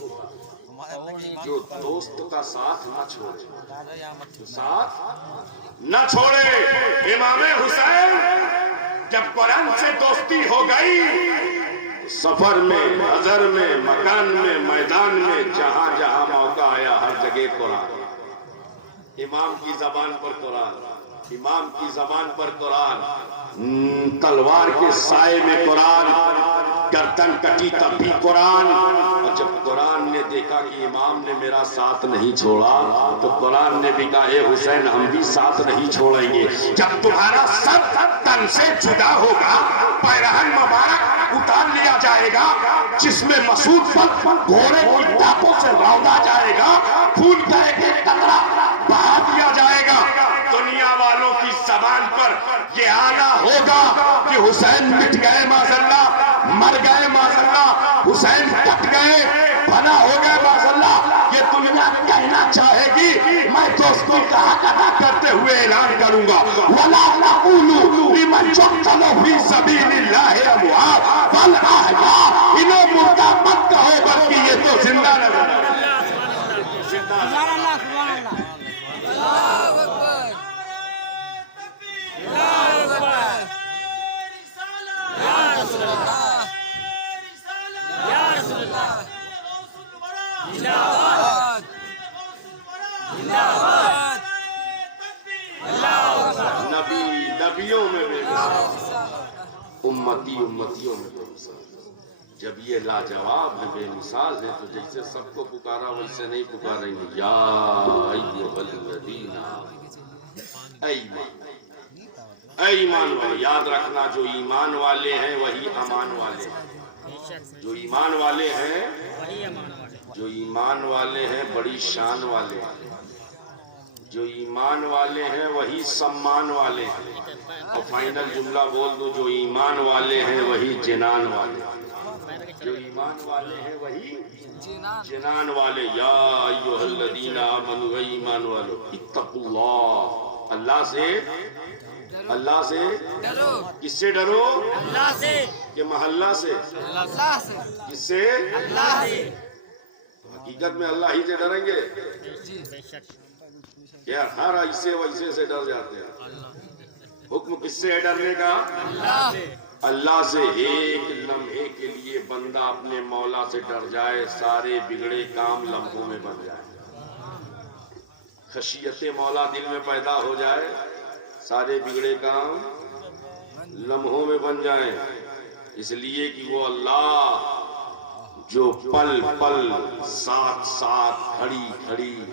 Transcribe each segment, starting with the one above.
کون ہوگا جو دوست کا ساتھ نہ چھوڑے، ساتھ نہ چھوڑے؟ امام حسین جب قرآن سے دوستی ہو گئی، سفر میں، حضر میں، مکان میں، میدان میں، جہاں جہاں موقع آیا ہر جگہ قرآن، امام کی زبان پر قرآن، امام کی زبان پر قرآن، تلوار کے سائے میں قرآن، گردن کٹی تب بھی قرآن۔ اور جب قرآن نے دیکھا کہ امام نے میرا ساتھ نہیں چھوڑا تو قرآن نے بھی کہا اے حسین ہم بھی ساتھ نہیں چھوڑیں گے۔ جب تمہارا سر تن سے جدا ہوگا، پیرہن مبارک اتار لیا جائے گا، جس میں مسعود پر گھوڑے کی ٹاپوں سے روندا جائے گا، خون کا ایک ایک قطرہ بہا دیا جائے گا، دنیا والوں کی زبان پر یہ آنا ہوگا کہ حسین مٹ گئے معاذاللہ، مر گئے معاذاللہ، حسین کٹ گئے، فنا ہو گئے معاذاللہ۔ یہ دنیا کہنا چاہے گی، میں دوستوں کا حق ادا کرتے ہوئے اعلان کروں گا وَلَا نَقُولُ لِمَنْ يُقْتَلُ فِي سَبِيلِ اللَّهِ أَمْوَاتٌ بَلْ أَحْيَاءٌ۔ انہیں مردہ مت کہو بلکہ یہ تو زندہ نظر۔ نبیوں میں بے مثال، امتیوں میں بے مثال۔ جب یہ لاجواب ہے، بے مثال ہے، تو جیسے سب کو پکارا ویسے نہیں پکاریں گے۔ یا ایھا الذین اے ایمان والے، یاد رکھنا جو ایمان والے ہیں وہی امان والے ہیں، جو ایمان والے ہیں، جو ایمان والے ہیں بڑی شان والے ہیں، جو ایمان والے ہیں وہی سمان والے ہیں۔ اور فائنل جملہ بول دو، جو ایمان والے ہیں وہی جنان والے ہیں، جو ایمان والے ہیں وہی جنان والے۔ یا ایھا الذین آمنوا، اے ایمان والو، اتقوا اللہ، اللہ سے، اللہ سے ڈرو۔ کس سے ڈرو؟ اللہ سے۔ کہ محلہ سے؟ اللہ سے۔ کس سے؟ اللہ سے۔ حقیقت میں اللہ ہی سے ڈریں گے یا ہر ایسے ویسے سے ڈر جاتے ہیں؟ حکم کس سے ہے ڈرنے کا؟ اللہ سے۔ اللہ سے۔ ایک لمحے کے لیے بندہ اپنے مولا سے ڈر جائے، سارے بگڑے کام لمحوں میں بن جائے۔ خشیت مولا دل میں پیدا ہو جائے، سارے بگڑے کام لمحوں میں بن جائیں، اس لیے کہ وہ اللہ جو پل پل، ساتھ ساتھ، کھڑی کھڑی،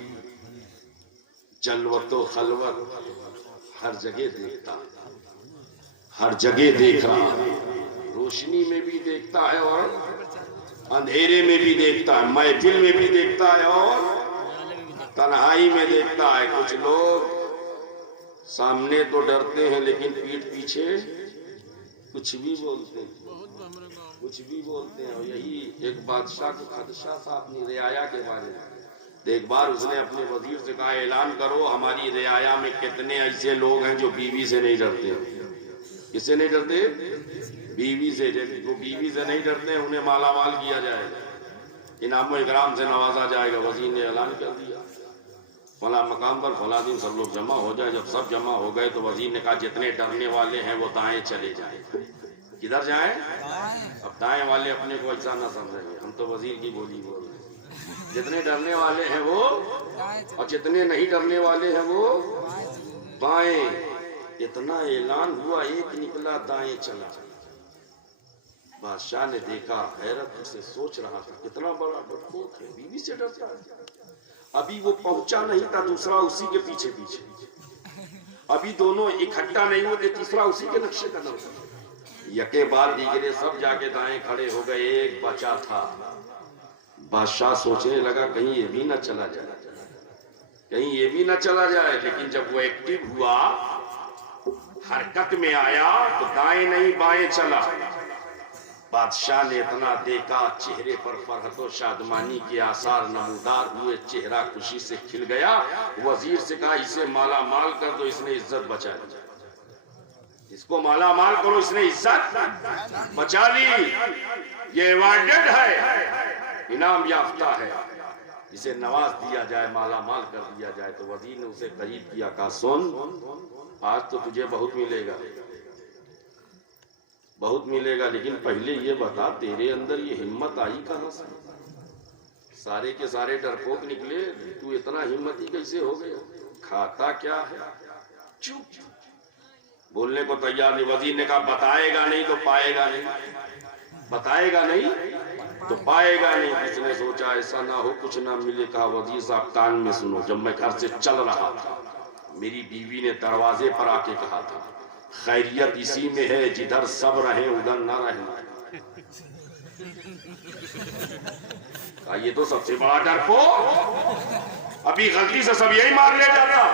جلوت و خلوت ہر جگہ دیکھتا، ہر جگہ دیکھ رہا ہے، روشنی میں بھی دیکھتا ہے اور اندھیرے میں بھی دیکھتا ہے، محفل میں بھی دیکھتا ہے اور تنہائی میں دیکھتا ہے۔ کچھ لوگ سامنے تو ڈرتے ہیں لیکن پیٹھ پیچھے کچھ بھی بولتے ہیں، کچھ بھی بولتے ہیں۔ اور یہی ایک بادشاہ کو خدشہ تھا اپنی رعایا کے بارے میں۔ ایک بار اس نے اپنے وزیر سے کہا اعلان کرو ہماری رعایا میں کتنے ایسے لوگ ہیں جو بیوی سے نہیں ڈرتے۔ کس سے نہیں ڈرتے؟ بیوی سے۔ جو بیوی سے نہیں ڈرتے ہیں انہیں مالا مال کیا جائے گا، انعام و اکرام سے نوازا جائے گا۔ وزیر نے اعلان کر دیا فلاں مقام پر فلاں دن سب لوگ جمع ہو جائے۔ جب سب جمع ہو گئے تو وزیر نے کہا جتنے ڈرنے والے ہیں وہ دائیں چلے جائیں۔ کدھر جائیں؟ اب دائیں والے اپنے کو ایسا نہ سمجھیں گے، ہم تو وزیر کی بولی بول رہے ہیں۔ جتنے ڈرنے والے ہیں وہ، اور جتنے نہیں ڈرنے والے ہیں وہ بائیں۔ اتنا اعلان ہوا، ایک نکلا دائیں چلا۔ بادشاہ نے دیکھا، حیرت سے سوچ رہا تھا کتنا بڑا ڈرپوک ہے، بیوی سے ڈرتا ہے۔ ابھی وہ پہنچا نہیں تھا، دوسرا اسی کے پیچھے پیچھے، ابھی دونوں اکٹھا نہیں ہوئے، تیسرا اسی کے نقشے قدم تھا۔ یکے بعد دیگرے سب جا کے دائیں کھڑے ہو گئے، ایک بچا تھا۔ بادشاہ سوچنے لگا کہیں یہ بھی نہ چلا جائے، کہیں یہ بھی نہ چلا جائے۔ لیکن جب وہ ایکٹیو ہوا، حرکت میں آیا تو دائیں نہیں بائیں چلا۔ بادشاہ نے اتنا دیکھا، چہرے پر فرحت و شادمانی کے آثار نمودار ہوئے، چہرہ خوشی سے کھل گیا۔ وزیر سے کہا اسے مالا مال کر دو، اس نے عزت بچا لی۔ اس کو مالا مال کرو، اس نے عزت بچا لی، یہ ایوارڈڈ ہے۔ انعام یافتہ ہے، اسے نواز دیا جائے، مالا مال کر دیا جائے، تو وزیر نے اسے قریب کیا، کہا سن آج تو تجھے بہت ملے گا، بہت ملے گا، لیکن پہلے یہ بتا تیرے اندر یہ ہمت آئی کہاں سے؟ سارے کے سارے ڈرپوک نکلے، تو اتنا ہمتی کیسے ہو گیا؟ کھاتا کیا ہے؟ چپ، بولنے کو تیار نہیں۔ وزیر نے کہا بتائے گا نہیں تو پائے گا نہیں، بتائے گا نہیں تو پائے گا نہیں۔ اس نے سوچا ایسا نہ ہو کچھ نہ ملے۔ کہا وزیر صاحب کان میں سنو، جب میں گھر سے چل رہا تھا میری بیوی نے دروازے پر آ کے کہا تھا خیریت اسی میں ہے جدھر سب رہیں ادھر نہ رہیں۔ کہا یہ تو سب سے بڑا ڈرپوک، ابھی غلطی سے سب یہی مار لے جاتا،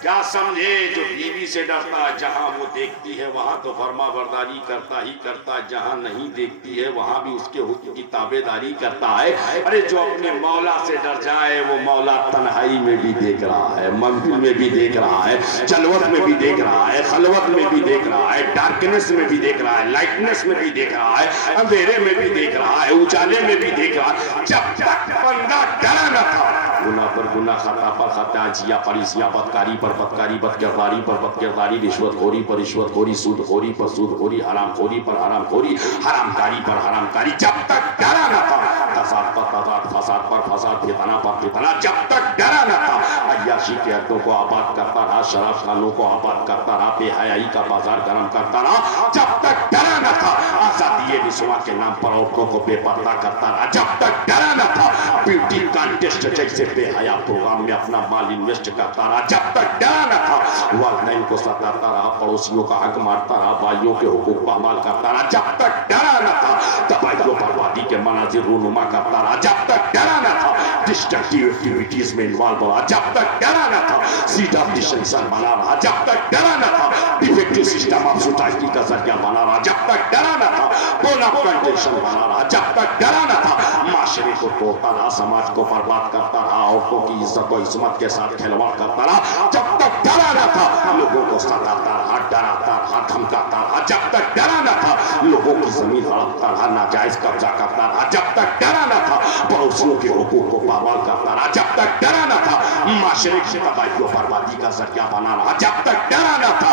کیا سمجھے جو بیوی سے ڈرتا جہاں وہ دیکھتی ہے وہاں تو فرما برداری کرتا ہی کرتا، جہاں نہیں دیکھتی ہے وہاں بھی اس کے حکم کی تابع داری کرتا ہے۔ ارے جو اپنے مولا سے ڈر جائے وہ مولا تنہائی میں بھی دیکھ رہا ہے، محفل میں بھی دیکھ رہا ہے، جلوت میں بھی دیکھ رہا ہے، خلوت میں بھی دیکھ رہا ہے، ڈارکنس میں بھی دیکھ رہا ہے، لائٹنس میں بھی دیکھ رہا ہے، اندھیرے میں بھی دیکھ رہا ہے، اجالے میں بھی دیکھ رہا ہے۔ جب تک بندہ ڈرا نہ تھا گناہ پر گناہ، خطا پر خطا، جیا پر اسیا، بدکاری پر بدکاری، بدکرداری پر بدکرداری، رشوت خوری پر رشوت خوری، سود خوری پر سود خوری، حرام خوری پر حرام خوری، حرام کاری پر حرام کاری، جب تک ڈرا نہ تھا فساد پر فساد، فساد پر فساد، فتنہ پر فتنہ، جب تک ڈرا نہ تھا عیاشی کے حدوں کو آباد کرتا رہا، شراب خانوں کو آباد کرتا رہا، بے حیائی کا بازار گرم کرتا رہا، جب تک ڈرا نہ تھا آزادی رسوا کے نام پر عورتوں کو بے پردہ کرتا رہا، جب تک ڈرا نہ تھا بیوٹی کانٹیسٹ جیسے بے حیا پروگرام میں اپنا مال انویسٹ کرتا رہا، جب تک ڈرا نہ تھا والدین کو ستاتا رہا، پڑوسیوں کا حق مارتا رہا، بھائیوں کے حقوق پامال کرتا رہا، جب تک ڈرا نہ تھا تباہی و بربادی کے مناظر رونما کرتا رہا، جب تک ڈرا نہ تھا ڈسٹرکٹیو ایکٹیویٹیز میں انوالو رہا، جب تک ڈرا نہ تھا سیٹ آف ڈسٹنکشن بنا رہا، جب تک ڈرا نہ تھا ڈیفیکٹیو سسٹم آف سوسائٹی کا ذریعہ بنا رہا، جب تک ڈرا نہ تھا بون آف کنٹینشن بنا رہا، جب تک ڈرا نہ تھا معاشرے کو توڑتا رہا، سماج کو برباد کرتا رہا، عورتوں کی عزت و عصمت کے ساتھ کھلواڑ کرتا رہا، جب تک ڈرا نہ تھا لوگوں کو ستاتا رہا، ڈراتا رہا، دھمکاتا رہا، جب تک ڈرا نہ تھا لوگوں کی زمین ہڑپتا رہا، ناجائز قبضہ کرتا رہا، جب تک ڈرا نہ تھا پڑوسیوں کے حقوق کو پامال کرتا رہا، جب تک ڈرا نہ تھا معاشرے کی تباہی و بربادی کا ذریعہ بنا رہا، جب تک ڈرا نہ تھا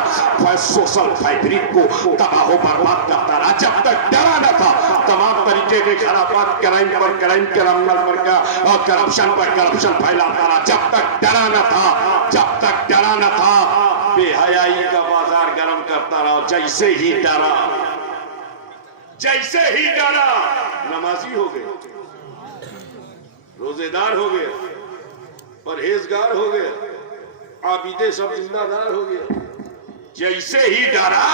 سوشل فیبرک کو تباہ و برباد کرتا رہا، جب تک ڈرا نہ تھا تمام طریقے کے خرابات، کرائم پر کرائم، کرمنل پر اور کرپشن پر کرپشن پھیلاتا رہا، جب تک ڈرا نہ تھا، جب تک ڈرا نہ تھا بے حیائی کا بازار گرم کرتا رہا، جیسے ہی ڈرا، جیسے ہی ڈرا نمازی ہو گئے، روزے دار ہو گئے، پرہیزگار ہو گئے، عابد سب زندہ دار ہو گیا، جیسے ہی ڈرا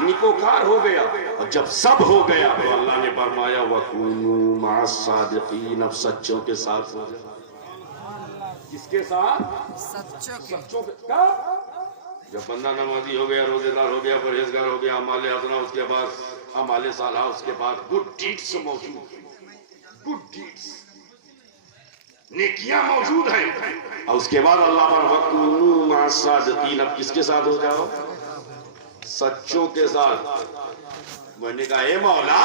نکوکار ہو گیا، اور جب سب ہو گیا تو اللہ نے فرمایا وَكُونُوا مَعَ الصَّادِقِينَ، اب سچوں کے ساتھ ہو جائے۔ کس کے ساتھ؟ سچوں کے ساتھ۔ جب بندہ نمازی ہو گیا، روزے دار ہو گیا، پرہیزگار ہو گیا، اعمال حسنہ اس کے بعد، اعمال صالحہ اس کے بعد، گڈ ڈیڈز موجود ہیں، گڈ ڈیڈز نیکیاں موجود ہیں، اور اس کے بعد اللہ پر وَكُونُوا مَعَ الصَّادِقِينَ، اب کس کے ساتھ ہو جاؤ؟ سچوں کے ساتھ۔ میں نے کہا اے مولا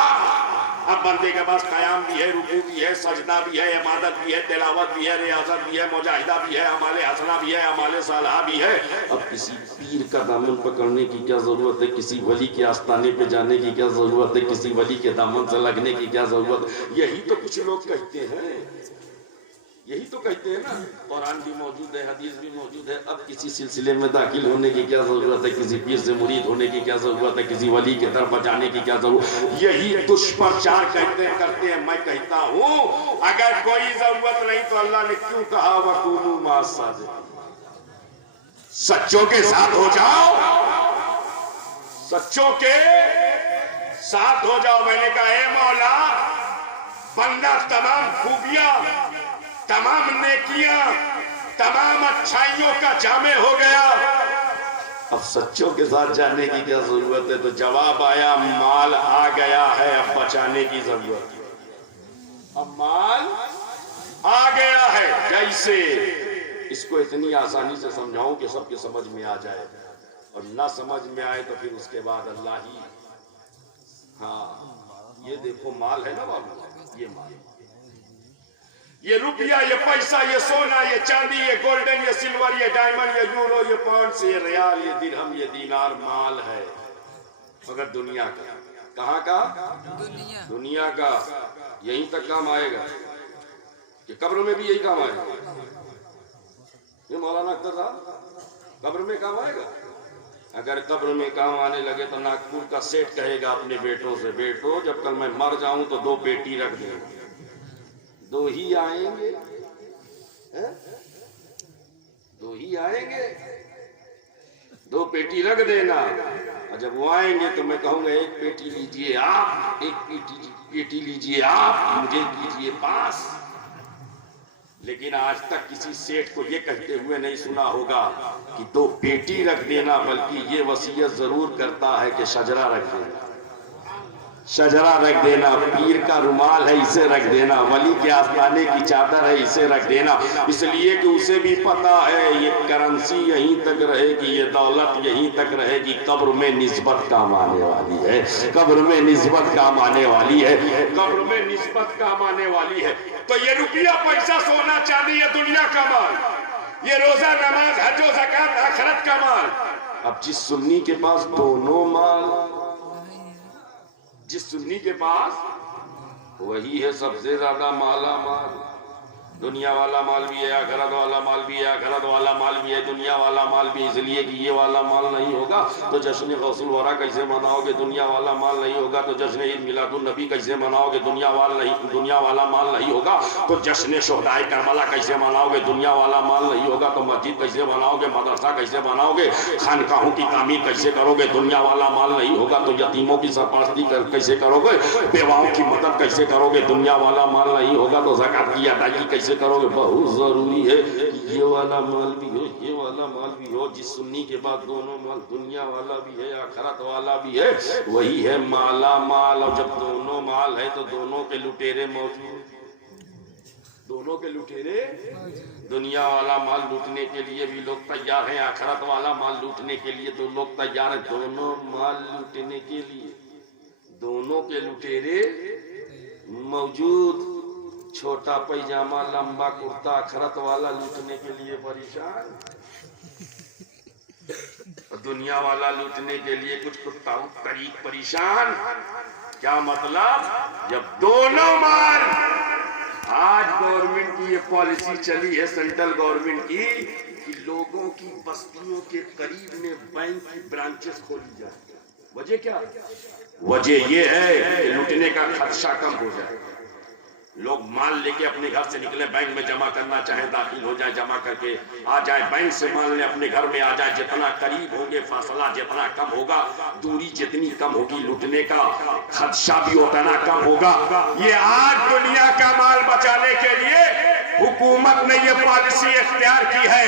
اب بندے کے پاس قیام بھی ہے، رکوع بھی ہے، سجدہ بھی ہے، عبادت بھی ہے، تلاوت بھی ہے، ریاضت بھی ہے، مجاہدہ بھی ہے، اعمال حسنہ بھی ہے، اعمال صالحہ بھی ہے، اب کسی پیر کا دامن پکڑنے کی کیا ضرورت ہے؟ کسی ولی کے آستانے پہ جانے کی کیا ضرورت ہے؟ کسی ولی کے دامن سے لگنے کی کیا ضرورت ہے؟ یہی تو کچھ لوگ کہتے ہیں، یہی تو کہتے ہیں نا، قرآن بھی موجود ہے، حدیث بھی موجود ہے، اب کسی سلسلے میں داخل ہونے کی کیا ضرورت ہے؟ کسی پیر سے مرید ہونے کی کیا ضرورت ہے؟ کسی ولی کے در پر جانے کی کیا ضرورت؟ یہی دشپرچار کرتے ہیں۔ میں کہتا ہوں اگر کوئی ضرورت نہیں تو اللہ نے کیوں کہا وَكُونُوا مَعَ الصَّادِقِينَ، سچوں کے ساتھ ہو جاؤ، سچوں کے ساتھ ہو جاؤ۔ میں نے کہا اے مولا بندہ تمام خوبیاں، تمام نیکیاں، تمام اچھائیوں کا جامع ہو گیا، اب سچوں کے ساتھ جانے کی کیا ضرورت ہے؟ تو جواب آیا مال آ گیا ہے، اب بچانے کی ضرورت ہے، اب مال آ گیا ہے۔ جیسے اس کو اتنی آسانی سے سمجھاؤں کہ سب کے سمجھ میں آ جائے، اور نہ سمجھ میں آئے تو پھر اس کے بعد اللہ ہی، ہاں یہ دیکھو مال ہے نا بابو، یہ مال یہ روپیہ، یہ پیسہ، یہ سونا، یہ چاندی، یہ گولڈن، یہ سلور، یہ ڈائمنڈ، یہ یورو، یہ پاؤنڈ، یہ ریال، یہ درہم، یہ دینار مال ہے، مگر دنیا کا. کہاں کا؟ دنیا کا. یہیں تک کام آئے گا کہ قبر میں بھی یہی کام آئے گا. یہ مولانا اختر صاحب قبر میں کام آئے گا. اگر قبر میں کام آنے لگے تو ناگپور کا سیٹ کہے گا اپنے بیٹوں سے، بیٹو جب کل میں مر جاؤں تو 2 بیٹی رکھ دیں. 2 ہی آئیں گے، 2 ہی آئیں گے، 2 پیٹی رکھ دینا. اور جب وہ آئیں گے تو میں کہوں گا 1 پیٹی لیجئے آپ، 1 پیٹی لیجئے آپ، مجھے کیجئے پاس. لیکن آج تک کسی سیٹ کو یہ کہتے ہوئے نہیں سنا ہوگا کہ 2 پیٹی رکھ دینا، بلکہ یہ وصیت ضرور کرتا ہے کہ شجرہ رکھ دینا، شجرہ رکھ دینا، پیر کا رومال ہے اسے رکھ دینا، ولی کے آستانے کی چادر ہے اسے رکھ دینا. اس لیے کہ اسے بھی پتا ہے یہ کرنسی یہیں تک رہے گی، یہ دولت یہیں تک رہے گی، قبر میں نسبت کام آنے والی ہے، قبر میں نسبت کام آنے والی ہے، قبر میں نسبت کام آنے والی ہے. تو یہ روپیہ، پیسہ، سونا، چاندی، یہ دنیا کا مال، یہ روزہ، نماز، حج و زکوٰۃ آخرت کا مال. اب جس سنی کے پاس دونوں مال، جس سنی کے پاس، وہی ہے سب سے زیادہ مالا مال. دنیا والا مال بھی ہے، آخرت والا مال بھی ہے، آخرت والا مال بھی ہے، دنیا والا مال بھی. اس لیے کہ یہ والا مال نہیں ہوگا تو جشن غوث الورا کیسے مناؤ گے؟ دنیا والا مال نہیں ہوگا تو جشن عید میلاد النبی کیسے مناؤ گے؟ دنیا والا مال نہیں ہوگا تو جشن شہدائے کربلا کیسے مناؤ گے؟ دنیا والا مال نہیں ہوگا تو مسجد کیسے بناؤ گے؟ مدرسہ کیسے بناؤ گے؟ خانقاہوں کی تعمیر کیسے کرو گے؟ دنیا والا مال نہیں ہوگا تو یتیموں کی سرپرستی کیسے کرو گے؟ بیواؤں کی مدد کیسے کرو گے؟ دنیا والا مال نہیں ہوگا تو زکوٰۃ کی ادائیگی کیسے کرو گے؟ بہت ضروری ہے کہ یہ والا مال بھی ہو، یہ والا مال بھی ہو. جس سنی کے بعد دونوں مال، دنیا والا بھی ہے، آخرت والا بھی ہے، وہی ہے مالا مال. اور جب دونوں مال ہے تو دونوں کے لٹیرے موجود، دونوں کے لٹیرے. دنیا والا مال لوٹنے کے لیے بھی لوگ تیار ہیں، آخرت والا مال لوٹنے کے لیے تو لوگ تیار ہیں. دونوں مال لوٹنے کے لیے دونوں کے لٹیرے موجود. چھوٹا پیجامہ، لمبا کرتا، آخرت والا لوٹنے کے لیے پریشان، دنیا والا لوٹنے کے لیے کچھ کتا طریق پریشان. کیا مطلب؟ جب دونوں مال. آج گورنمنٹ کی یہ پالیسی چلی ہے، سینٹرل گورنمنٹ کی، کہ لوگوں کی بستیوں کے قریب میں بینک کی برانچز کھولی جائے. وجہ کیا؟ وجہ یہ ہے کہ لوٹنے کا خدشہ کم ہو جائے. لوگ مال لے کے اپنے گھر سے نکلے، بینک میں جمع کرنا چاہے داخل ہو جائے، جمع کر کے آ جائے، بینک سے مال لے اپنے گھر میں آ جائے. جتنا قریب ہوں گے فاصلہ جتنا کم ہوگا، دوری جتنی کم ہوگی، لوٹنے کا خدشہ بھی اتنا کم ہوگا. یہ آج دنیا کا مال بچانے کے لیے حکومت نے یہ پالیسی اختیار کی ہے.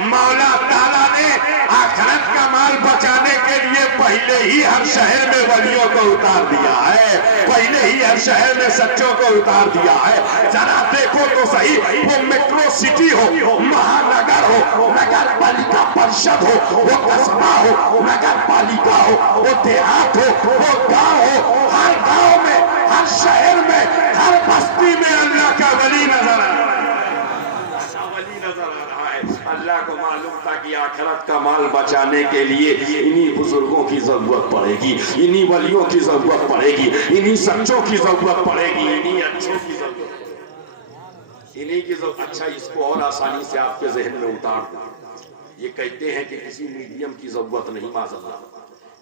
مولا تعالیٰ نے آخرت کا مال بچانے کے لیے پہلے ہی ہر شہر میں ولیوں کو اتار دیا ہے، پہلے ہی ہر شہر میں سچوں کو اتار دیا ہے. ذرا دیکھو تو صحیح، وہ میٹرو سٹی ہو، مہانگر ہو، نگر پالیکا پرشد ہو، وہ قصبہ ہو، نگر پالیکا ہو، وہ دیہات ہو، وہ گاؤں ہو، ہر گاؤں میں، ہر شہر میں، ہر بستی میں اللہ کا ولی نظر آ رہا ہے. اللہ کو معلوم تھا کہ آخرت کا مال بچانے کے لیے انہی بزرگوں کی ضرورت پڑے گی، انہی ولیوں کی ضرورت پڑے گی، انہی سچوں کی ضرورت پڑے گی، انہی اچھوں کی ضرورت، انہی کی ضرورت. اچھا، اس کو اور آسانی سے آپ کے ذہن میں اتار دیں. یہ کہتے ہیں کہ کسی میڈیم کی ضرورت نہیں، معاذ اللہ،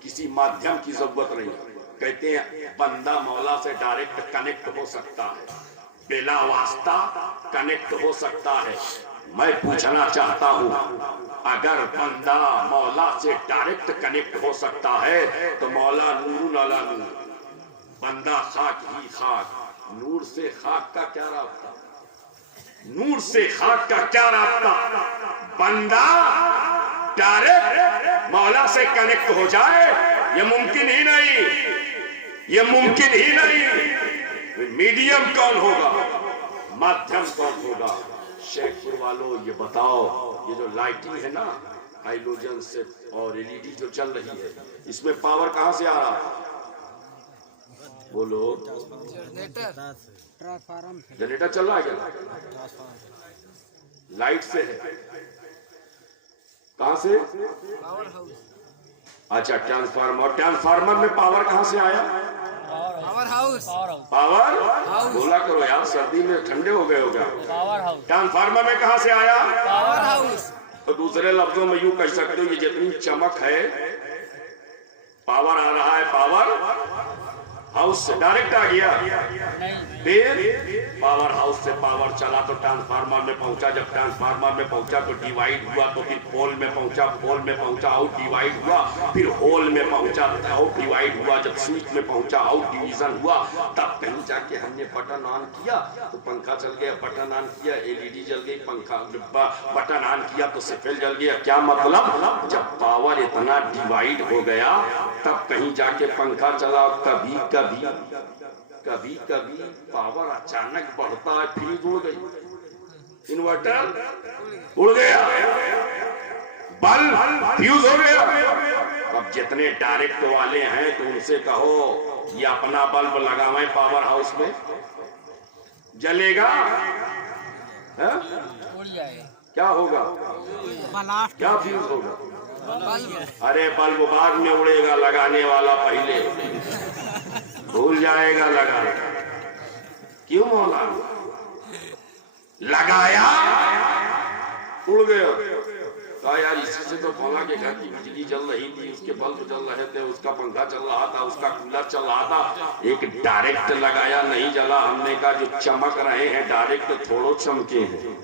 کسی مادھیم کی ضرورت نہیں. کہتے ہیں بندہ مولا سے ڈائریکٹ کنیکٹ ہو سکتا ہے، بلا واسطہ کنیکٹ ہو سکتا ہے. میں پوچھنا چاہتا ہوں، اگر بندہ مولا سے ڈائریکٹ کنیکٹ ہو سکتا ہے تو مولا نور علی نور، بندہ خاک ہی خاک، نور سے خاک کا کیا رابطہ؟ نور سے خاک کا کیا رابطہ؟ بندہ ڈائریکٹ مولا سے کنیکٹ ہو جائے، یہ ممکن ہی نہیں، یہ ممکن ہی نہیں. میڈیم کون ہوگا؟ مادھیم کون ہوگا؟ شیخ پور والوں یہ بتاؤ، یہ جو لائٹنگ ہے نا ہائیڈروجن سے اور LED جو چل رہی ہے، اس میں پاور کہاں سے آ رہا ہے؟ بولو جنریٹر چل رہا ہے کیا؟ لائٹ سے ہے. کہاں سے؟ اچھا ٹرانسفارمر میں پاور کہاں سے آیا؟ پاور بولا کرو یار، سردی میں ٹھنڈے ہو گئے ہو گیا. ٹرانسفارمر میں کہاں سے آیا؟ Power house. تو دوسرے لفظوں میں یوں کہہ سکتے ہو یہ جتنی چمک ہے پاور آ رہا ہے پاور ہاؤس سے ڈائریکٹ آ گیا. پھر پاور ہاؤس سے پاور چلا تو ٹرانسفارمر میں پہنچا. جب ٹرانسفارمر میں پہنچا تو ڈیوائڈ ہوا، تو پھر پول میں پہنچا، پول میں پہنچا آؤٹ ڈیوائڈ ہوا، پھر ہول میں پہنچا آؤٹ ڈیوائڈ ہوا. جب سوئچ میں پہنچا آؤٹ ڈیویژن ہوا. تب کہیں جا کے ہم نے بٹن آن کیا تو پنکھا چل گیا. بٹن آن کیا LED جل گئی. پنکھا بٹن آن کیا تو سفل جل گیا. کیا مطلب؟ جب پاور اتنا ڈیوائڈ ہو گیا تب کہیں جا کے پنکھا چلا. کبھی پاور اچانک بڑھتا ہے، فیوز اڑ گئی، انورٹر اڑ گیا، بلب فیوز ہو گیا. اب جتنے ڈائریکٹ والے ہیں تو ان سے کہو یہ اپنا بلب لگاویں پاور ہاؤس میں، جلے گا؟ کیا ہوگا؟ کیا فیوز ہوگا؟ ارے بلب بعد میں اڑے گا، لگانے والا پہلے بھول جائے گا لگانا. کیوں مولا؟ لگایا اڑ گیا. کہا یار اسی سے تو مولا کے گھر کی بجلی جل رہی تھی، اس کے بلب جل رہے تھے، اس کا پنکھا چل رہا تھا، اس کا کولر چل رہا تھا، ایک ڈائریکٹ لگایا نہیں جلا. ہم نے کہا جو چمک رہے ہیں ڈائریکٹ تھوڑو چمکے ہیں،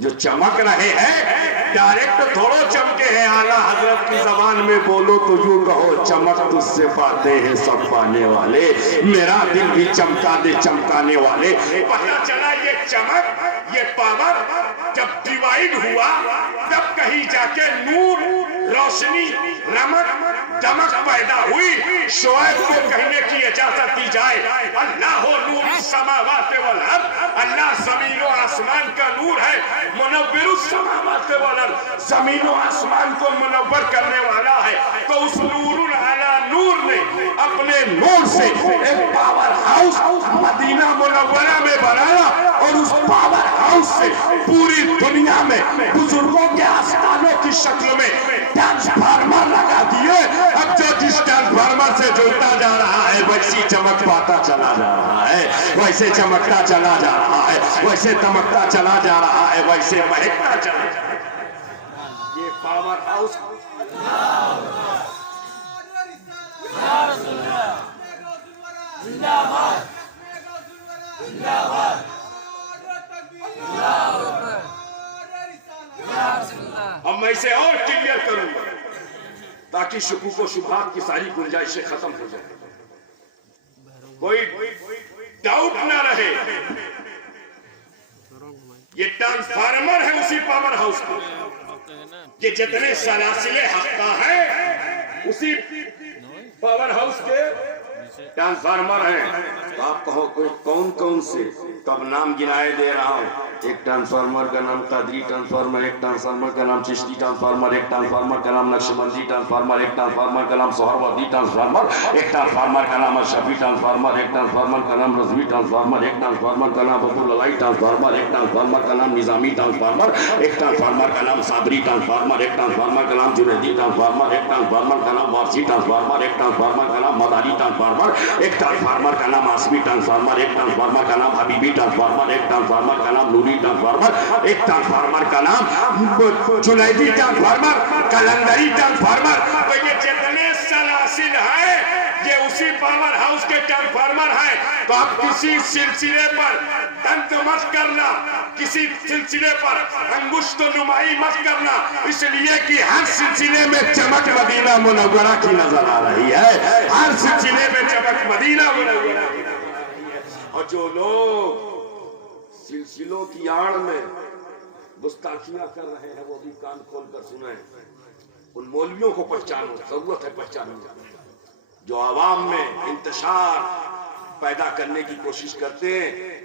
جو چمک رہے ہیں ڈائریکٹ تھوڑو چمکے ہیں. اعلیٰ حضرت کی زبان میں بولو تو یوں کہو چمک تجھ سے پاتے ہیں سب پانے والے، میرا دل بھی چمکا دے چمکانے والے. پتہ چلا یہ چمک، یہ پاور جب ڈیوائڈ ہوا تب کہیں جا کے نور، روشنی، رمق، دمک پیدا ہوئی. شعیب کو کہنے کی اجازت دی جائے اللہ نور السماوات والارض، اللہ زمین و آسمان کا نور ہے. منور السماوات والارض، زمین و آسمان کو منور کرنے والا ہے. تو اس نور علی نور نے اپنے نور سے ایک پاور ہاؤس مدینہ منورہ میں بنایا، اور اس پاور ہاؤس سے پوری دنیا میں بزرگوں کے آستانوں کی شکل میں ٹرانسفارمر لگا دیے. اب جو جس ٹرانسفارمر سے جڑتا جا رہا ہے ویسی چمک پاتا چلا جا رہا ہے، ویسے چمکتا چلا جا رہا ہے، ویسے دمکتا چلا جا رہا ہے، ویسے مہکتا چلا جا رہا ہے. یہ پاور ہاؤس اب میں اسے اور کلیئر کروں گا تاکہ شکوک و شبہات کی ساری گنجائشیں ختم ہو جائیں، کوئی ڈاؤٹ نہ رہے. یہ ٹرانسفارمر ہے اسی پاور ہاؤس کا، یہ جتنے سلاسل حقہ ہیں اسی پاور ہاؤس کے ٹرانسفارمر ہیں. تو آپ کہو کوئی کون سے؟ تو اب نام گنائے دے رہا ہوں. ایک ٹرانسفارمر کا نام قادری ٹرانسفارمر، ایک ٹرانسفارمر کا نام چشتی ٹرانسفارمر، ایک ٹرانسفارمر کا نام نقشبندی ٹرانسفارمر، ایک ٹرانسفارمر کا نام سہروردی ٹرانسفارمر، ایک ٹرانسفارمر کا نام اشرفی ٹرانسفارمر، ایک ٹرانسفارمر کا نام رضوی ٹرانسفارمر، ایک ٹرانسفارمر کا نام عبداللہی ٹرانسفارمر، ایک ٹرانسفارمر کا نام نظامی ٹرانسفارمر، ایک ٹرانسفارمر کا نام صابری ٹرانسفارمر، ایک ٹرانسفارمر کا نام جنیدی ٹرانسفارمر، ایک ٹرانسفارمر کا نام وارسی ٹرانسفارمر، ایک ٹرانسفارمر کا نام مداری ٹرانسفارمر، ایک ٹرانسفارمر کا نام آسمی ٹرانسفارمر، ایک ٹرانسفارمر کا نام حبیبی ٹرانسفارمر، ایک ٹرانسفارمر کا نام نوری ٹرانسفارمر، ایک ٹرانسفارمر کا نام جنیدی ٹرانسفارمر، کلندری ٹرانسفارمر. تو یہ جتنے سلاسل ہیں یہ اسی پاور ہاؤس کے ٹرانسفارمر ہیں. تو آپ کسی سلسلے پر دنت مت کرنا، کسی سلسلے پر انگشت نمائی مت کرنا، اس لیے کہ ہر سلسلے میں چمک مدینہ منورہ کی نظر آ رہی ہے، ہر سلسلے میں چمک مدینہ منورہ کی نظر آ رہی ہے. اور جو لوگ سلسلوں کی آڑ میں گستاخیاں کر رہے ہیں وہ بھی کان کھول کر سنیں. ان مولویوں کو پہچانو، ضرورت ہے پہچانو، جو عوام میں انتشار پیدا کرنے کی کوشش کرتے ہیں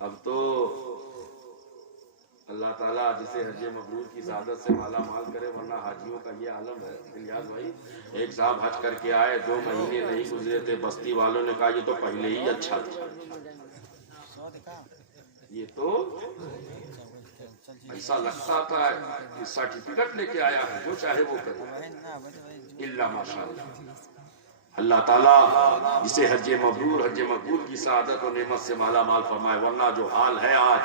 اب تو اللہ تعالیٰ جسے حج مبرور کی سعادت سے مالا مال کرے، ورنہ حاجیوں کا یہ عالم ہے۔ الیاس بھائی، ایک صاحب حج کر کے آئے، 2 مہینے نہیں گزرے تھے، بستی والوں نے کہا یہ تو پہلے ہی اچھا تھا، یہ تو ایسا لگتا تھا کہ سرٹیفکیٹ لے کے آیا ہے، جو چاہے وہ کرے، الا ماشاء اللہ۔ اللہ تعالیٰ جسے حج مقبول کی سعادت و نعمت سے مالا مال فرمائے، ورنہ جو حال ہے آج،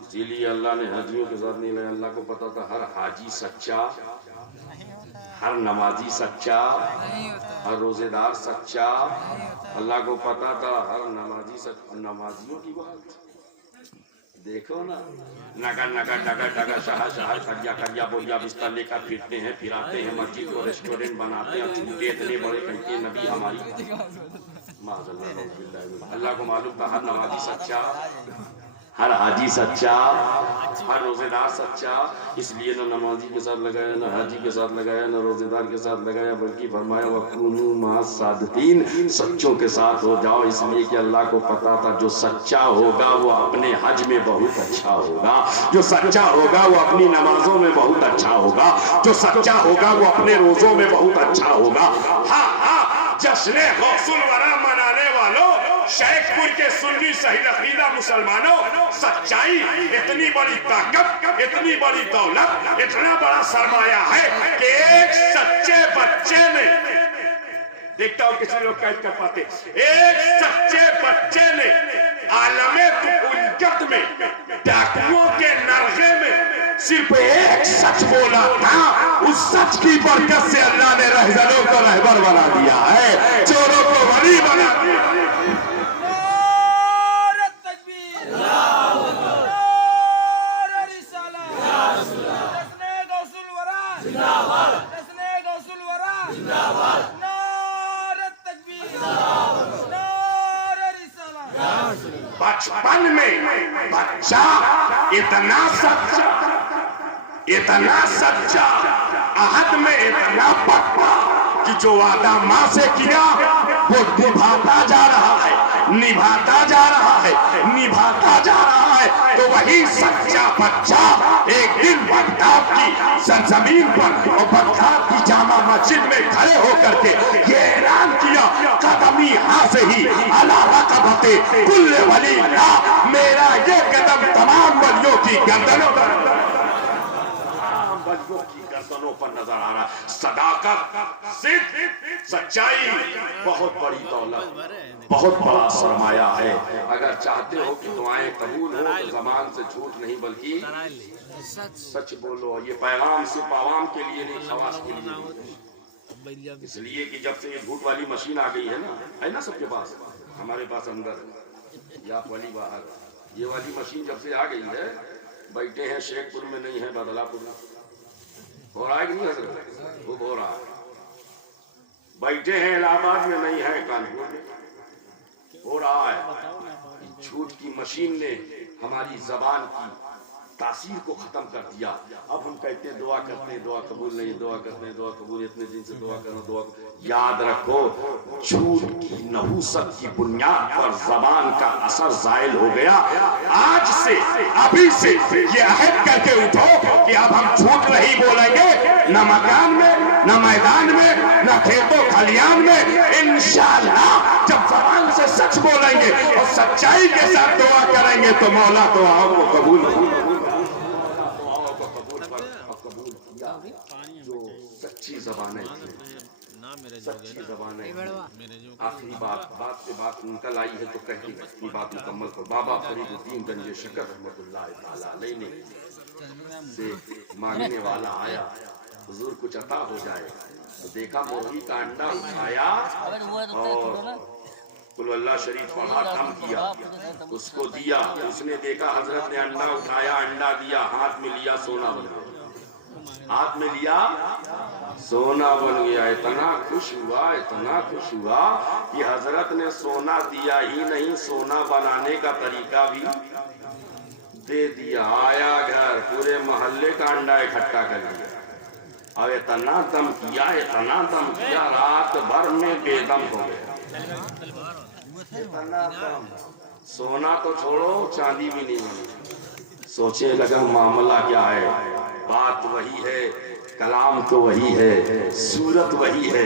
اسی لیے اللہ نے حاجیوں کے ساتھ نہیں لیا۔ اللہ کو پتا تھا ہر حاجی سچا، ہر نمازی سچا، ہر روزے دار سچا، اللہ کو پتا تھا ہر نمازیوں کی بات۔ دیکھو نا، نگر نگر ڈگر ڈگر شہر شہر کھڑیا کھڑیا بولیا بستر لے کر پھرتے ہیں، پھراتے ہیں، مسجد کو ریسٹورنٹ بناتے ہیں، چھوٹے اتنے بڑے کہتے ہیں نبی ہماری۔ معاذ اللہ، اللہ کو معلوم تھا ہر نمازی سچا، ہر حاجی سچا، ہر روزے دار سچا، اس لیے نہ نمازی کے ساتھ لگایا، نہ حاجی کے ساتھ لگایا، نہ روزے دار کے ساتھ لگایا، بلکہ فرمایا وَكُونُوا مَعَ الصَّادِقِينَ، سچوں کے ساتھ ہو جاؤ، اس لیے کہ اللہ کو پتا تھا جو سچا ہوگا وہ اپنے حج میں بہت اچھا ہوگا، جو سچا ہوگا وہ اپنی نمازوں میں بہت اچھا ہوگا، جو سچا ہوگا وہ اپنے روزوں میں بہت اچھا ہوگا۔ ہاں ہاں، جشن غوث الورا منانے والوں، شیخ پور کے سنی صحیح عقیدہ مسلمانوں، سچائی اتنی بڑی طاقت، اتنی بڑی دولت، اتنا بڑا سرمایہ ہے کہ ایک سچے بچے نے، دیکھتا ہوں کسی لوگ قید کر پاتے، ایک سچے بچے نے عالم الجت میں ڈاکوؤں کے نرغے میں صرف ایک سچ بولا تھا، اس سچ کی برکت سے اللہ نے رہزنوں کو رہبر بنا دیا ہے، چوروں کو ولی بنا دیا ہے۔ بچپن میں بچہ اتنا سچا، عہد میں اتنا پکا کہ جو وعدہ ماں سے کیا وہ نبھاتا جا رہا ہے، نبھاتا جا رہا ہے، نبھاتا جا رہا ہے۔ تو وہی سچا بچہ ایک دن بغداد کی سرزمین پر اور بغداد کی جامع مسجد میں کھڑے ہو کر کے یہ اعلان کیا، قدمی حاضہی علی رقبت کل ولی اللہ، میرا یہ قدم تمام ولیوں کی گردنوں پر نظر آ رہا۔ صداقت، صدق، سچائی بہت بڑی دولت، بہت بڑا سرمایہ ہے۔ اگر چاہتے ہو کہ دعائیں قبول ہو تو زبان سے جھوٹ نہیں بلکہ سچ بولو۔ یہ پیغام صرف عوام کے لیے نہیں، خواص کے لیے نہیں، اس لیے کہ جب سے یہ جھوٹ والی مشین آ گئی ہے نا سب کے پاس، ہمارے پاس اندر یا والی باہر، یہ والی مشین جب سے آ گئی ہے، بیٹھے ہیں شیخ پور میں نہیں ہے بدلا پور میں، ہو رہا ہے کہ نہیں حضرت؟ خوب ہو رہا ہے۔ بیٹھے ہیں الہ آباد میں نہیں ہے کانپور میں، ہو رہا ہے۔ جھوٹ کی مشین نے ہماری زبان کی تاثیر کو ختم کر دیا۔ اب ہم کہتے ہیں دعا کرتے ہیں، دعا قبول نہیں، دعا کرتے ہیں دعا قبول، اتنے دن سے دعا کرنا دعا۔ یاد رکھو جھوٹ کی نحوست کی بنیاد پر زبان کا اثر زائل ہو گیا۔ آج سے، ابھی سے یہ عہد کر کے اٹھو کہ اب ہم جھوٹ نہیں بولیں گے، نہ مکان میں، نہ میدان میں، نہ کھیتوں کھلیان میں۔ انشاءاللہ جب زبان سے سچ بولیں گے اور سچائی کے ساتھ دعا کریں گے تو مولا دعاؤں کو قبول ہوگا۔ جو سچی زبانیں تھیں، سچی زبانیں، آخری بات سے بات نکل آئی ہے تو کہتی ہے، اپنی بات مکمل کر۔ بابا فرید الدین گنج شکر رحمت اللہ تعالیٰ علیہ نے سے مانگنے والا آیا، حضور کچھ عطا ہو جائے، تو دیکھا مرغی کا انڈا اٹھایا اور قل اللہ شریف پڑھا، دم کیا، اس کو دیا۔ اس نے دیکھا حضرت نے انڈا اٹھایا، انڈا دیا، ہاتھ میں لیا، سونا بن گیا، ہاتھ میں لیا سونا بن گیا۔ اتنا خوش ہوا، اتنا خوش ہوا کہ حضرت نے سونا دیا ہی نہیں، سونا بنانے کا طریقہ بھی دے دیا۔ آیا گھر، پورے محلے کا انڈا اکٹھا کر دیا، اب اتنا دم کیا، اتنا دم کیا، رات بھر میں بے دم ہو گیا۔ اتنا دم سونا تو چھوڑو چاندی بھی نہیں ملی. سوچے لگا معاملہ کیا ہے. بات وہی ہے, کلام تو وہی ہے, صورت وہی ہے,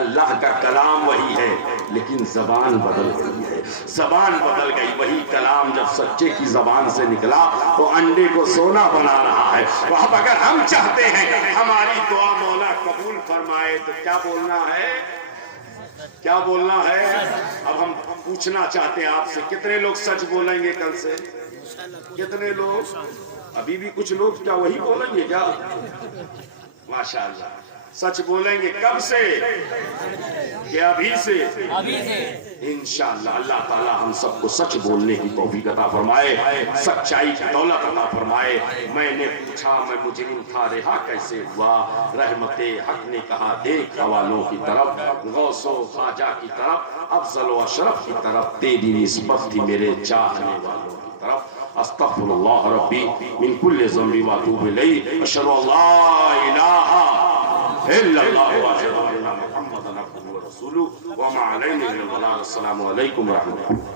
اللہ کا کلام وہی ہے, لیکن زبان بدل گئی ہے. زبان بدل گئی. وہی کلام جب سچے کی زبان سے نکلا تو انڈے کو سونا بنا رہا ہے. تو اب اگر ہم چاہتے ہیں ہماری دعا مولا قبول فرمائے تو کیا بولنا ہے؟ کیا بولنا ہے؟ اب ہم پوچھنا چاہتے ہیں آپ سے, کتنے لوگ سچ بولیں گے کل سے؟ کتنے لوگ؟ ابھی بھی کچھ لوگ کیا وہی بولیں گے کیا؟ ماشاءاللہ سچ بولیں گے. کب سے؟ کہ ابھی سے؟ انشاءاللہ اللہ تعالی ہم سب کو سچ بولنے کی توفیق عطا فرمائے, سچائی کی دولت عطا فرمائے. میں نے پوچھا میں مجرم تھا رہا کیسے ہوا, رحمت حق نے کہا دیکھ حوالوں کی طرف, غوث و خواجہ کی طرف, افضل و اشرف کی طرف, تیری نسبت تھی میرے چاہنے والوں کی طرف. استغفر اللہ ربی من کل ذنب واتوب الیہ. اشہد ان لا الہ الا اللہ واشهد ان محمدا عبده ورسوله وما علينا الا البلاغ. السلام علیکم ورحمۃ اللہ.